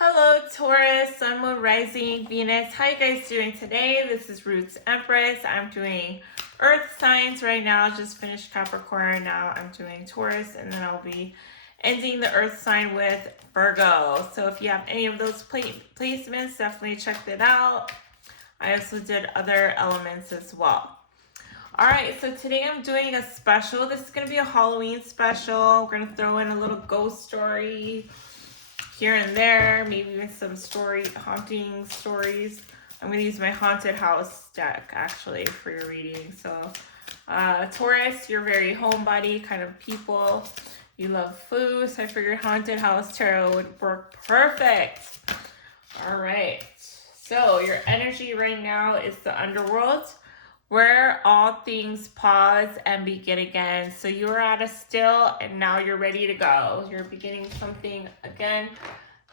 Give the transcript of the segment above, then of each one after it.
Hello, Taurus, Sun, Moon, Rising, Venus. How you guys doing today? This is Roots Empress. I'm doing Earth signs right now. Just finished Capricorn. Now I'm doing Taurus, and then I'll be ending the Earth sign with Virgo. So if you have any of those placements, definitely check that out. I also did other elements as well. All right, so today I'm doing a special. This is going to be a Halloween special. We're going to throw in a little ghost story here and there, maybe even some haunting stories. I'm going to use my haunted house deck actually for your reading. So Taurus, you're very homebody kind of people. You love food, so I figured haunted house tarot would work perfect. All right, so your energy right now is the underworld, where all things pause and begin again. So you were at a still and now you're ready to go. You're beginning something again.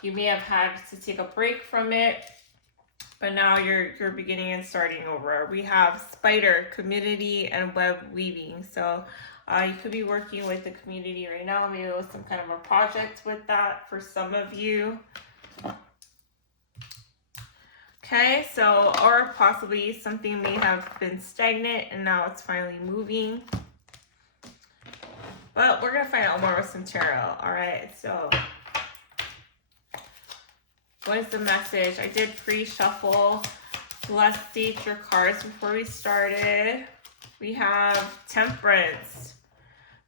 You may have had to take a break from it, but now you're beginning and starting over. We have spider, community, and web weaving. So you could be working with the community right now. Maybe it was some kind of a project with that for some of you. Okay, so, or possibly something may have been stagnant and now it's finally moving. But we're going to find out more with some tarot. All right, so what is the message? I did pre-shuffle. Let's see your cards before we started. We have Temperance.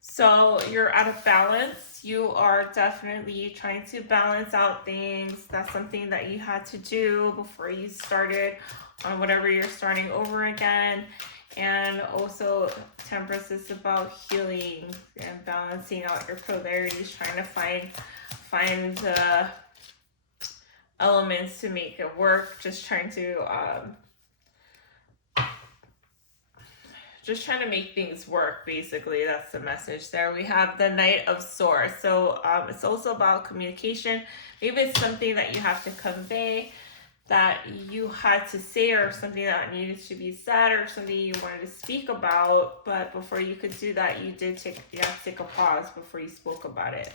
So you're out of balance. You are definitely trying to balance out things. That's something that you had to do before you started on whatever you're starting over again. And also Temperance is about healing and balancing out your polarities, trying to find the elements to make it work, just trying to make things work, basically. That's the message there. We have the Knight of Swords. So it's also about communication. Maybe it's something that you have to convey, that you had to say, or something that needed to be said, or something you wanted to speak about. But before you could do that, you had to take a pause before you spoke about it.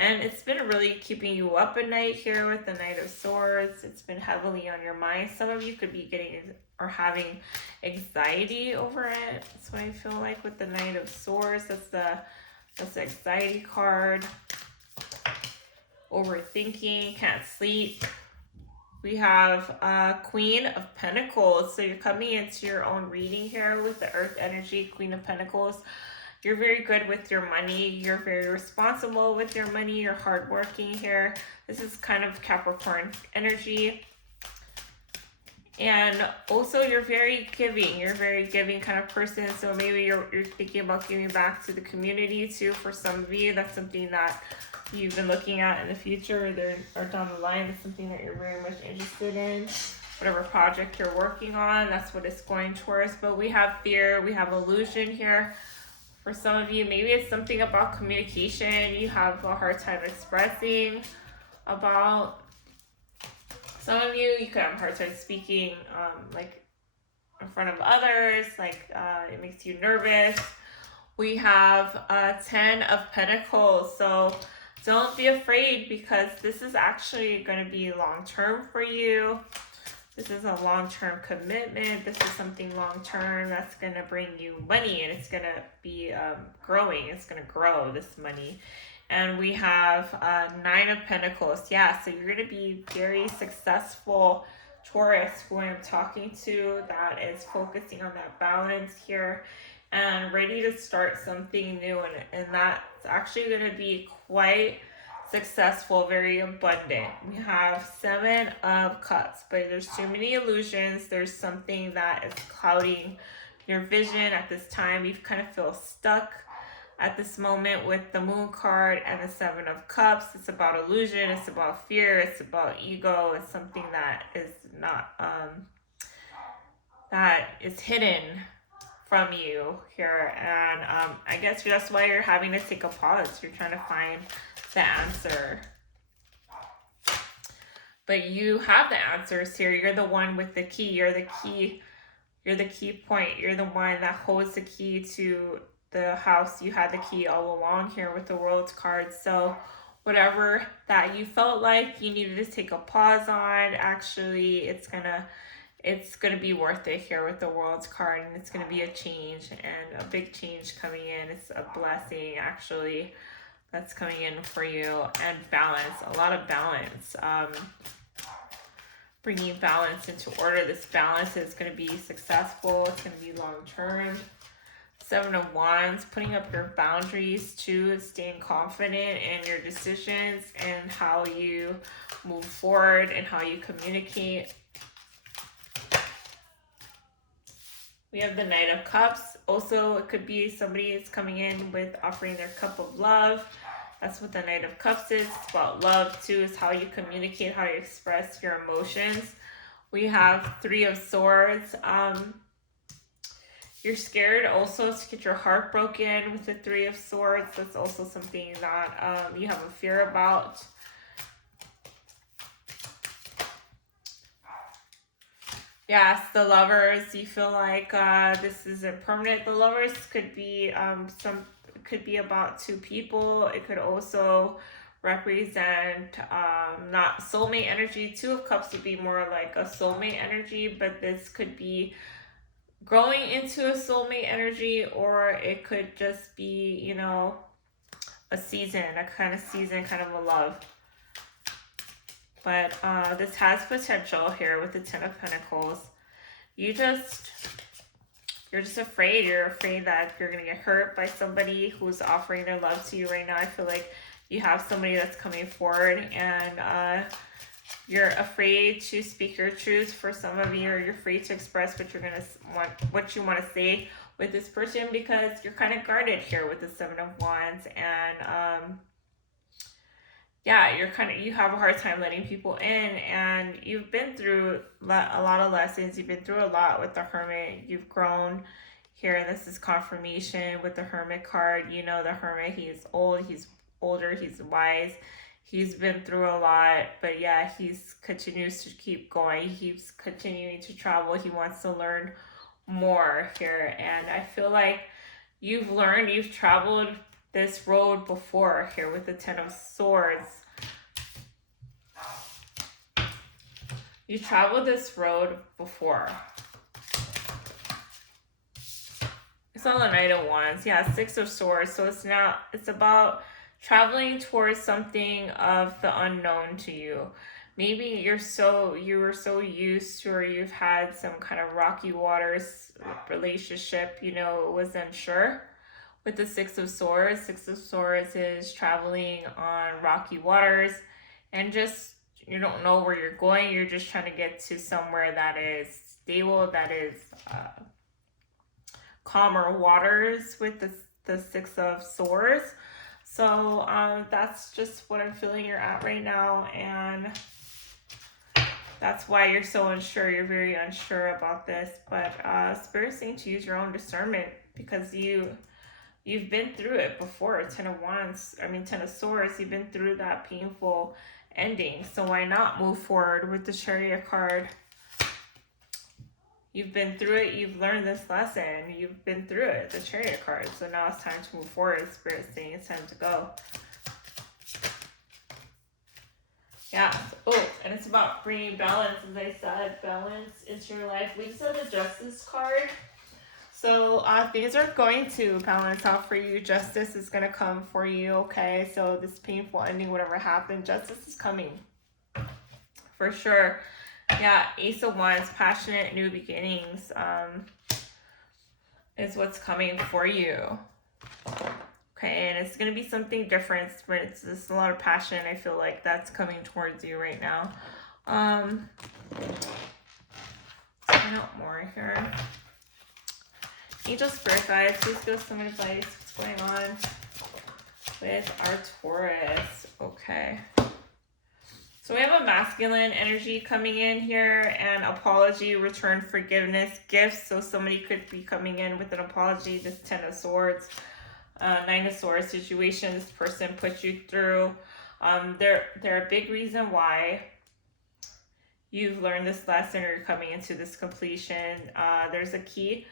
And it's been really keeping you up at night here with the Knight of Swords. It's been heavily on your mind. Some of you could be getting or having anxiety over it. That's what I feel like with the Knight of Swords. That's the anxiety card. Overthinking, can't sleep. We have Queen of Pentacles. So you're coming into your own reading here with the Earth energy, Queen of Pentacles. You're very good with your money. You're very responsible with your money. You're hardworking here. This is kind of Capricorn energy. And also you're very giving. You're a very giving kind of person. So maybe you're thinking about giving back to the community too. For some of you, that's something that you've been looking at in the future or down the line. It's something that you're very much interested in. Whatever project you're working on, that's what it's going towards. But we have fear. We have illusion here. For some of you, maybe it's something about communication. You have a hard time expressing about. Some of you could have a hard time speaking like in front of others. Like it makes you nervous. We have 10 of Pentacles. So don't be afraid, because this is actually going to be long-term for you. This is a long-term commitment. This is something long-term that's going to bring you money, and it's going to be growing. It's going to grow, this money. And we have 9 of Pentacles. Yeah, so you're going to be very successful, Taurus, who I'm talking to, that is focusing on that balance here and ready to start something new. And that's actually going to be quite successful, very abundant. We have 7 of Cups, but there's too many illusions. There's something that is clouding your vision at this time. You kind of feel stuck at this moment with the Moon card and the 7 of Cups. It's about illusion. It's about fear. It's about ego. It's something that is not that is hidden from you here. And I guess that's why you're having to take a pause. You're trying to find the answer, but you have the answers here. You're the one with the key. You're the key point. You're the one that holds the key to the house. You had the key all along here with the World card. So whatever that you felt like you needed to take a pause on, actually it's gonna be worth it here with the World's card, and it's gonna be a change, and a big change coming in. It's a blessing actually that's coming in for you, and balance, a lot of balance, bringing balance into order. This balance is going to be successful. It's going to be long term. 7 of Wands, putting up your boundaries too, staying confident in your decisions and how you move forward and how you communicate. We have the Knight of Cups. Also, it could be somebody is coming in with offering their cup of love. That's what the Knight of Cups is. It's about love too, is how you communicate, how you express your emotions. We have 3 of Swords. You're scared also to get your heart broken with the 3 of Swords. That's also something that you have a fear about. Yes, the Lovers, you feel like this isn't permanent. The Lovers could be could be about 2 people. It could also represent not soulmate energy. 2 of Cups would be more like a soulmate energy, but this could be growing into a soulmate energy, or it could just be, you know, a season, a kind of season, kind of a love. But this has potential here with the 10 of Pentacles. You're just afraid. You're afraid that you're going to get hurt by somebody who's offering their love to you right now. I feel like you have somebody that's coming forward, and you're afraid to speak your truth. For some of you, you're afraid to express what you want to say with this person, because you're kind of guarded here with the 7 of Wands, and yeah, you have a hard time letting people in, and you've been through a lot of lessons. You've been through a lot with the Hermit. You've grown here, and this is confirmation with the Hermit card. You know, the Hermit, he's old, he's older, he's wise. He's been through a lot, but yeah, he's continues to keep going. He's continuing to travel. He wants to learn more here, and I feel like you've traveled this road before here with the 10 of Swords. You traveled this road before. It's on the Knight of Wands. Yeah, 6 of Swords. So it's about traveling towards something of the unknown to you. Maybe you were so used to, or you've had some kind of rocky waters relationship, you know, it was unsure. With the 6 of Swords, 6 of Swords is traveling on rocky waters, and just, you don't know where you're going. You're just trying to get to somewhere that is stable, that is calmer waters with the 6 of Swords. So that's just what I'm feeling you're at right now, and that's why you're so unsure. You're very unsure about this, but Spirit's saying to use your own discernment, because you've been through it before. 10 of Swords, you've been through that painful ending. So why not move forward with the Chariot card? You've been through it. You've learned this lesson. You've been through it, the Chariot card. So now it's time to move forward. Spirit's saying it's time to go. Yeah. Oh, and it's about bringing balance. As I said, balance into your life. We just had the Justice card. So things are going to balance out for you. Justice is going to come for you, okay? So this painful ending, whatever happened, justice is coming. For sure. Yeah, Ace of Wands, passionate new beginnings is what's coming for you. Okay, and it's going to be something different, but it's just a lot of passion. I feel like that's coming towards you right now. Find out more here. Angel Spirit Guides, please give us some advice. What's going on with our Taurus? Okay. So we have a masculine energy coming in here, and apology, return, forgiveness, gifts. So somebody could be coming in with an apology. This 10 of Swords, 9 of Swords situation this person put you through. They're a big reason why you've learned this lesson, or you're coming into this completion. There's a key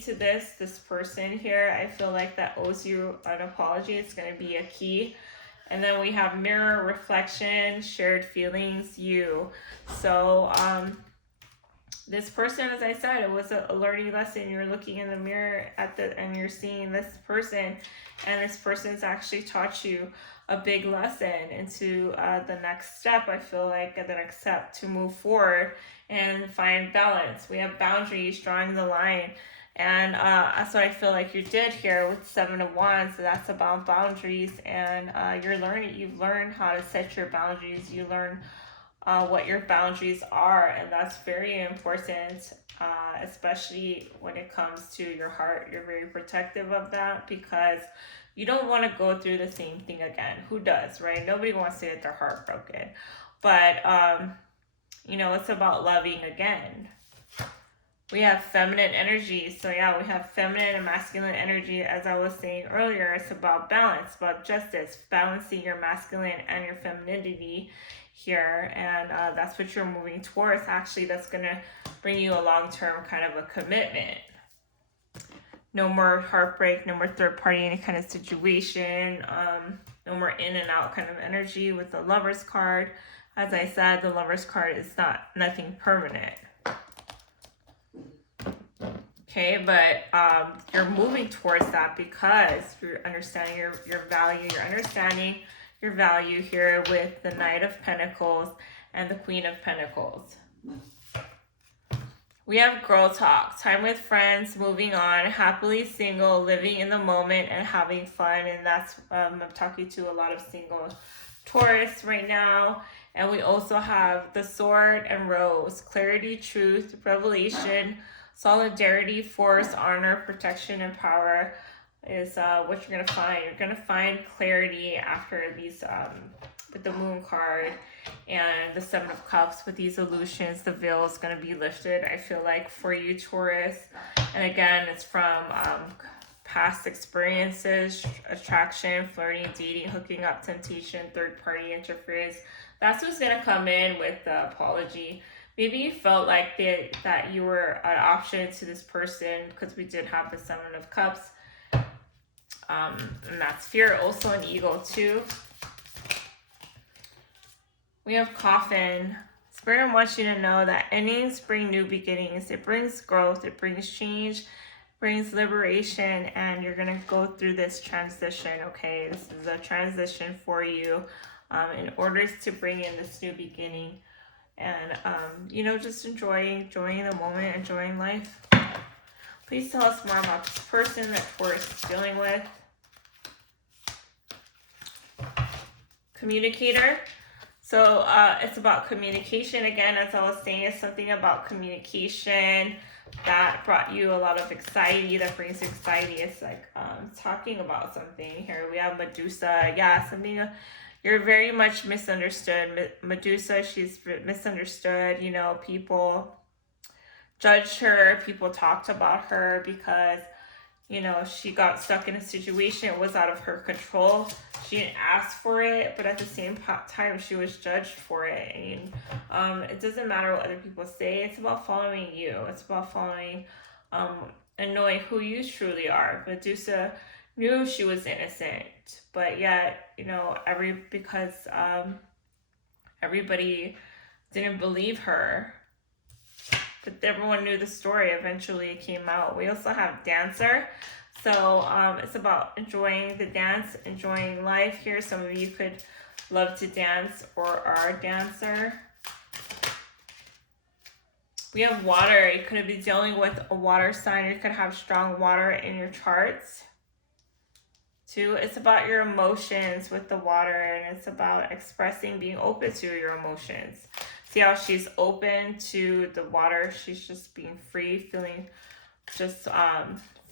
to this person here. I feel like that owes you an apology. It's going to be a key And then we have mirror, reflection, shared feelings, you. So this person, as I said, it was a learning lesson. You're looking in the mirror and you're seeing this person, and this person's actually taught you a big lesson into the next step. I feel like the next step to move forward and find balance. We have boundaries, drawing the line. And that's what I feel like you did here with 7 of Wands. So that's about boundaries, and you've learned how to set your boundaries. You learn what your boundaries are, and that's very important, especially when it comes to your heart. You're very protective of that because you don't want to go through the same thing again. Who does, right? Nobody wants to get their heart broken. But, it's about loving again. We have feminine energy. So yeah, we have feminine and masculine energy. As I was saying earlier, it's about balance, about justice, balancing your masculine and your femininity here. And that's what you're moving towards. Actually, that's going to bring you a long-term kind of a commitment. No more heartbreak, no more third party, any kind of situation. No more in and out kind of energy with the Lover's card. As I said, the Lover's card is nothing permanent. Okay, but you're moving towards that because you're understanding your value. You're understanding your value here with the Knight of Pentacles and the Queen of Pentacles. We have girl talk, time with friends, moving on, happily single, living in the moment and having fun. And that's, I'm talking to a lot of single Taurus right now. And we also have the Sword and Rose, clarity, truth, revelation, solidarity, force, honor, protection, and power is what you're going to find. You're going to find clarity after these, with the Moon card and the Seven of Cups with these illusions. The veil is going to be lifted, I feel like, for you, Taurus. And again, it's from past experiences, attraction, flirting, dating, hooking up, temptation, third-party interference. That's who's going to come in with the apology. Maybe you felt like that you were an option to this person because we did have the Seven of Cups. And that's fear, also an ego too. We have Coffin. Spirit wants you to know that endings bring new beginnings. It brings growth. It brings change. Brings liberation. And you're going to go through this transition, okay? This is a transition for you in order to bring in this new beginning. And, just enjoying the moment, enjoying life. Please tell us more about this person that Taurus is dealing with. Communicator. So it's about communication. Again, as I was saying, it's something about communication that brought you a lot of anxiety, that brings anxiety. It's like talking about something. Here we have Medusa. Yeah, something... You're very much misunderstood. Medusa, she's misunderstood. People judged her. People talked about her because, she got stuck in a situation. It was out of her control. She didn't ask for it, but at the same time, she was judged for it. And it doesn't matter what other people say. It's about following you. It's about following and knowing who you truly are. Medusa knew she was innocent, but yet, because everybody didn't believe her, but everyone knew the story. Eventually it came out. We also have Dancer. So it's about enjoying the dance, enjoying life here. Some of you could love to dance or are a dancer. We have water. You could be dealing with a water sign. You could have strong water in your charts. Too, it's about your emotions with the water, and it's about expressing, being open to your emotions. See how she's open to the water. She's just being free, feeling just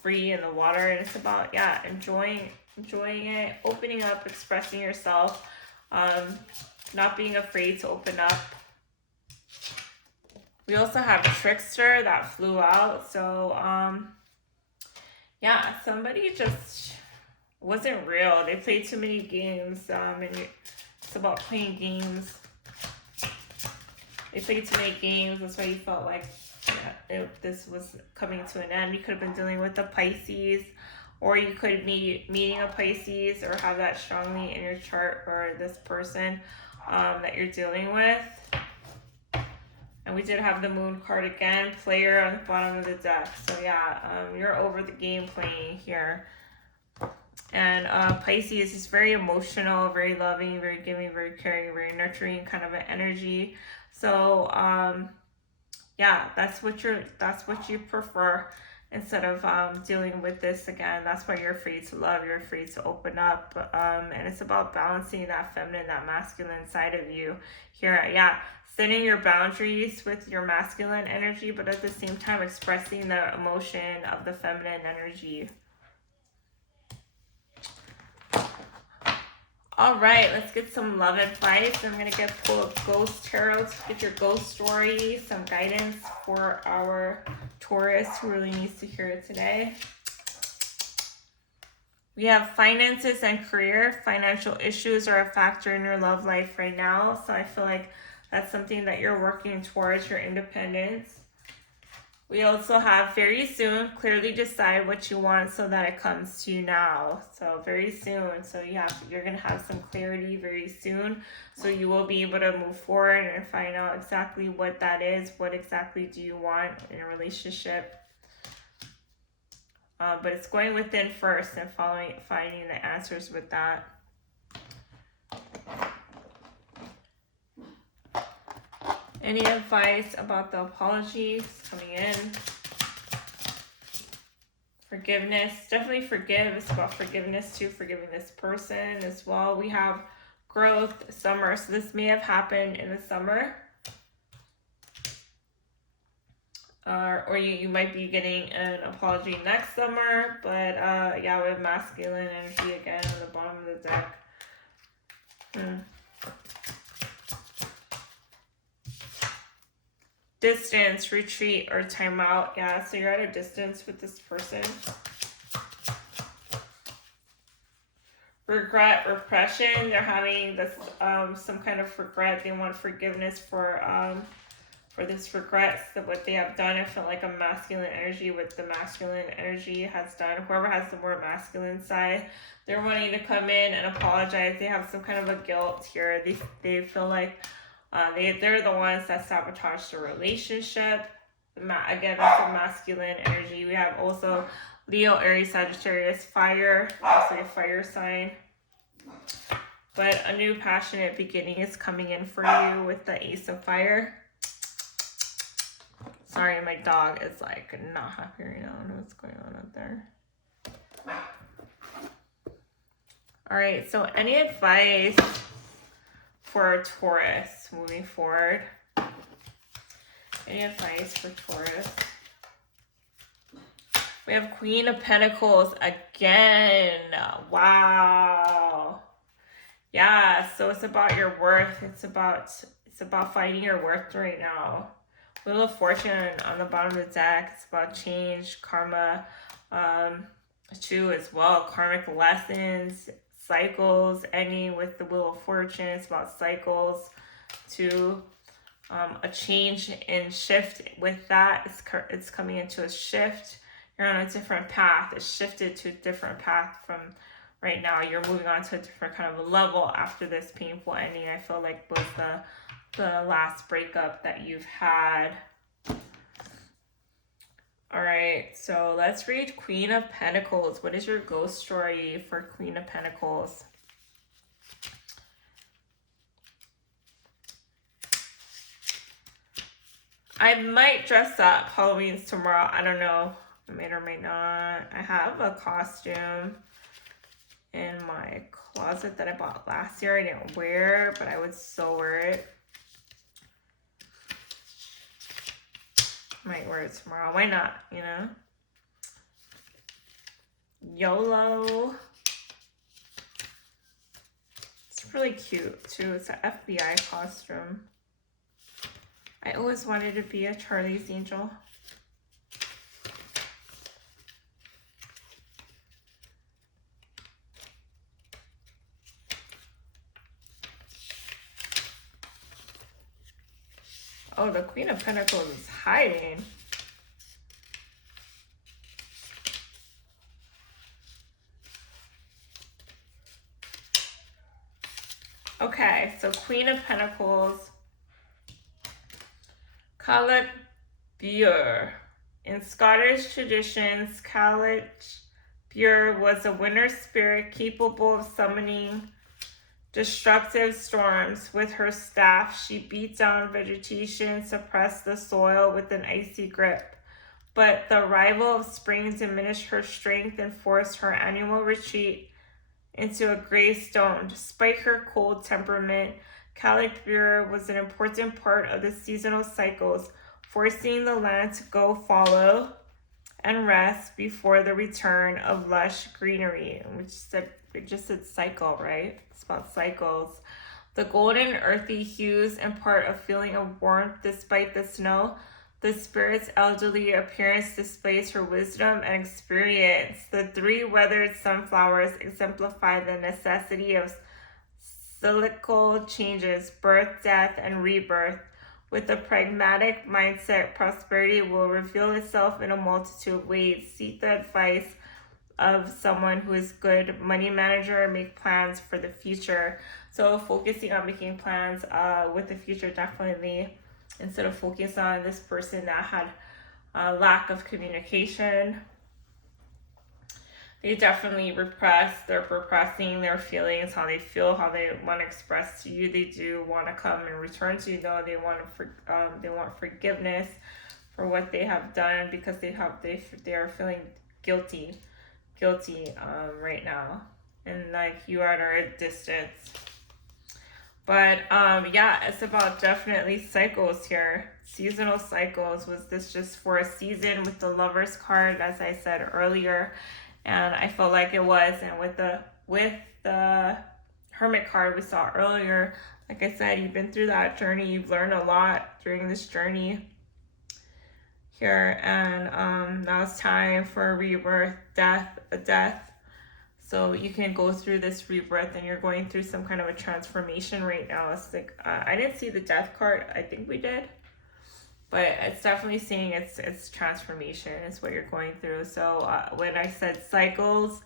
free in the water. And it's about, enjoying it, opening up, expressing yourself, not being afraid to open up. We also have a Trickster that flew out. So, somebody just wasn't real. They played too many games, and it's about playing games. They played too many games. That's why you felt like this was coming to an end. You could have been dealing with the Pisces or you could be meeting a Pisces or have that strongly in your chart, or this person that you're dealing with. And we did have the moon card again, player on the bottom of the deck. So yeah, you're over the game playing here. And Pisces is very emotional, very loving, very giving, very caring, very nurturing kind of an energy. So yeah, that's what you prefer, instead of dealing with this again. That's why you're afraid to love, you're afraid to open up. And it's about balancing that feminine, that masculine side of you here. Yeah, setting your boundaries with your masculine energy, but at the same time expressing the emotion of the feminine energy. All right, let's get some love advice. I'm going to pull up Ghost Tarot to get your ghost story, some guidance for our Taurus who really needs to hear it today. We have finances and career. Financial issues are a factor in your love life right now. So I feel like that's something that you're working towards, your independence. We also have very soon, clearly decide what you want so that it comes to you now. So very soon. So yeah, you're going to have some clarity very soon. So you will be able to move forward and find out exactly what that is. What exactly do you want in a relationship? But it's going within first and finding the answers with that. Any advice about the apologies coming in? Forgiveness. Definitely forgive. It's about forgiveness too. Forgiving this person as well. We have growth, summer. So this may have happened in the summer. Or you might be getting an apology next summer. But yeah, we have masculine energy again on the bottom of the deck. Distance, retreat, or time out. Yeah, so you're at a distance with this person. Regret, repression. They're having this some kind of regret. They want forgiveness for this regrets that what they have done. I feel like a masculine energy with the masculine energy has done. Whoever has the more masculine side, they're wanting to come in and apologize. They have some kind of a guilt here. They feel like they're the ones that sabotaged the relationship. Again, that's a masculine energy. We have also Leo, Aries, Sagittarius, fire. Also a fire sign. But a new passionate beginning is coming in for you with the Ace of Fire. Sorry, my dog is like not happy right now. I don't know what's going on up there. All right, so any advice for Taurus moving forward? Any advice for Taurus? We have Queen of Pentacles again. Wow. Yeah, so it's about your worth. It's about finding your worth right now. Wheel of Fortune on the bottom of the deck. It's about change, karma, too as well. Karmic lessons, cycles, ending with the Wheel of Fortune. It's about cycles too. A change and shift with that. It's coming into a shift. You're on a different path. It's shifted to a different path from right now. You're moving on to a different kind of a level after this painful ending. I feel like was the last breakup that you've had. All right, so let's read Queen of Pentacles. What is your ghost story for Queen of Pentacles? I might dress up. Halloween's tomorrow. I don't know. I may or may not. I have a costume in my closet that I bought last year. I didn't wear, but I would so wear it. Might wear it tomorrow. Why not? You know? YOLO. It's really cute too. It's an FBI costume. I always wanted to be a Charlie's Angel. Oh, the Queen of Pentacles is hiding. so Queen of Pentacles, Cailleach Bure. In Scottish traditions, Cailleach Bure was a winter spirit capable of summoning destructive storms. With her staff, she beat down vegetation, suppressed the soil with an icy grip. But the arrival of spring diminished her strength and forced her annual retreat into a gray stone. Despite her cold temperament, Cailleach Bure was an important part of the seasonal cycles, forcing the land to go fallow and rest before the return of lush greenery. It just said cycle, right? It's about cycles. The golden earthy hues impart a feeling of warmth despite the snow. The spirit's elderly appearance displays her wisdom and experience. The 3 weathered sunflowers exemplify the necessity of cyclical changes, birth, death, and rebirth. With a pragmatic mindset, prosperity will reveal itself in a multitude of ways. Seek the advice of someone who is good money manager and make plans for the future. So focusing on making plans with the future, definitely, instead of focusing on this person that had a lack of communication. They definitely they're repressing their feelings, how they feel, how they want to express to you. They do want to come and return to you, though. They want forgiveness for what they have done, because they are feeling guilty right now, and like you are at a distance. But yeah, it's about definitely cycles here. Seasonal cycles. Was this just for a season with the Lovers card, as I said earlier? And I felt like it was. And with the Hermit card we saw earlier, like I said, you've been through that journey. You've learned a lot during this journey here, and now it's time for a rebirth, a death. So you can go through this rebirth, and you're going through some kind of a transformation right now. It's like I didn't see the death card. I think we did, but it's definitely saying it's transformation. It's what you're going through. So when I said cycles,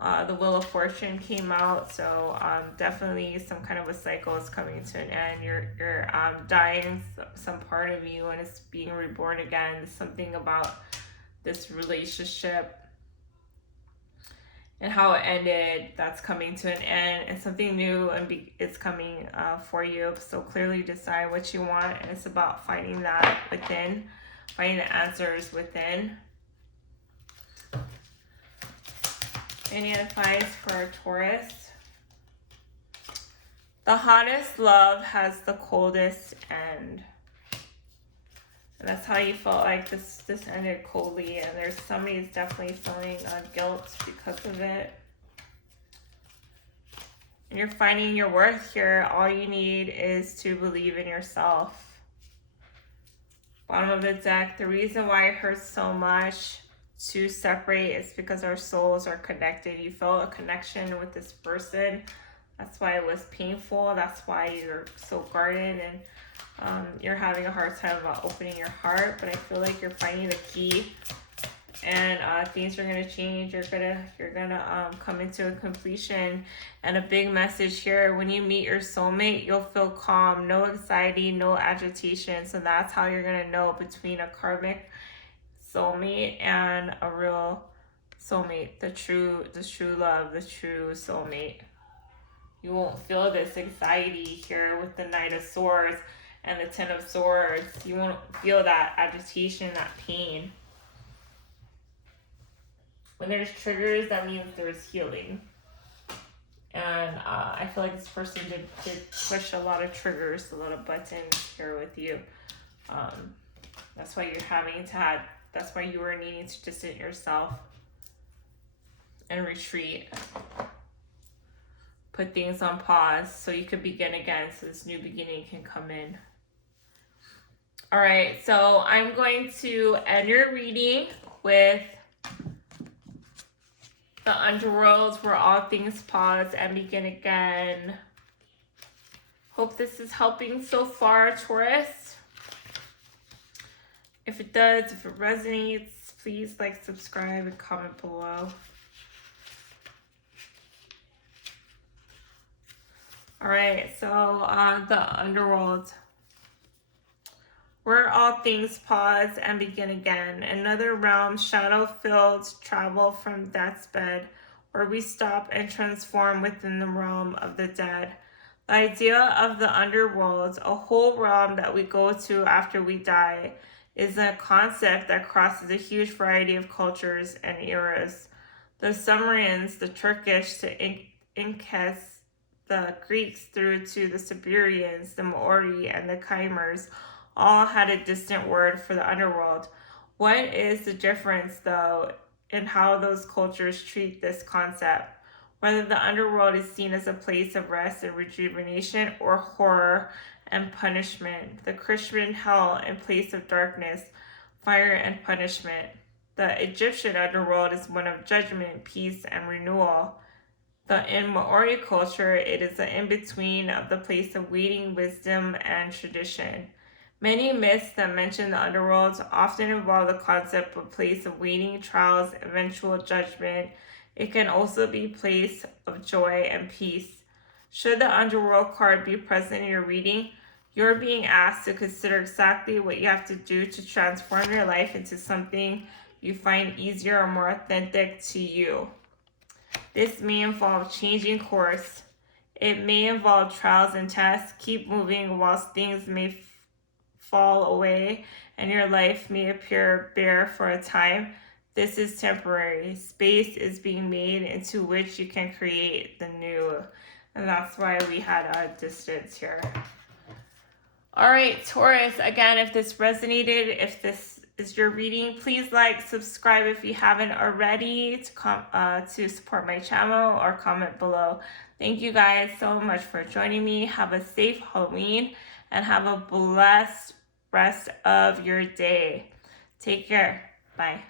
the Wheel of Fortune came out. So definitely some kind of a cycle is coming to an end. You're dying some part of you, and it's being reborn again. There's something about this relationship and how it ended that's coming to an end, and something new is coming for you. So clearly decide what you want, and it's about finding that within, finding the answers within. Any advice for a Taurus? The hottest love has the coldest end. And that's how you felt like this ended coldly, and there's somebody who's definitely feeling guilt because of it. And you're finding your worth here. All you need is to believe in yourself. Bottom of the deck, the reason why it hurts so much to separate is because our souls are connected. You felt a connection with this person. That's why it was painful. That's why you're so guarded, and you're having a hard time about opening your heart. But I feel like you're finding the key, and things are gonna change. You're gonna come into a completion. And a big message here: when you meet your soulmate, you'll feel calm, no anxiety, no agitation. So that's how you're gonna know between a karmic soulmate and a real soulmate, the true love, the true soulmate. You won't feel this anxiety here with the Knight of Swords and the Ten of Swords. You won't feel that agitation, that pain. When there's triggers, that means there's healing. And I feel like this person did push a lot of triggers, a lot of buttons here with you. That's why that's why you were needing to distance yourself and retreat. Put things on pause so you could begin again, so this new beginning can come in. All right, so I'm going to end your reading with the underworld, where all things pause and begin again. Hope this is helping so far, Taurus. If it does, if it resonates, please like, subscribe, and comment below. All right, so the underworld, where all things pause and begin again. Another realm, shadow-filled travel from death's bed, where we stop and transform within the realm of the dead. The idea of the underworld, a whole realm that we go to after we die, is a concept that crosses a huge variety of cultures and eras. The Sumerians, the Turkish, the Incas, the Greeks through to the Siberians, the Maori, and the Khmers all had a distant word for the underworld. What is the difference, though, in how those cultures treat this concept? Whether the underworld is seen as a place of rest and rejuvenation or horror and punishment. The Christian hell in place of darkness, fire, and punishment. The Egyptian underworld is one of judgment, peace, and renewal. In Maori culture, it is the in-between of the place of waiting, wisdom, and tradition. Many myths that mention the underworld often involve the concept of a place of waiting, trials, eventual judgment. It can also be a place of joy and peace. Should the underworld card be present in your reading, you're being asked to consider exactly what you have to do to transform your life into something you find easier or more authentic to you. This may involve changing course. It may involve trials and tests. Keep moving whilst things may fall away and your life may appear bare for a time. This is temporary. Space is being made into which you can create the new. And that's why we had a distance here. All right, Taurus, again, if this resonated, if this is your reading, please like, subscribe if you haven't already to support my channel, or comment below. Thank you guys so much for joining me. Have a safe Halloween and have a blessed rest of your day. Take care. Bye.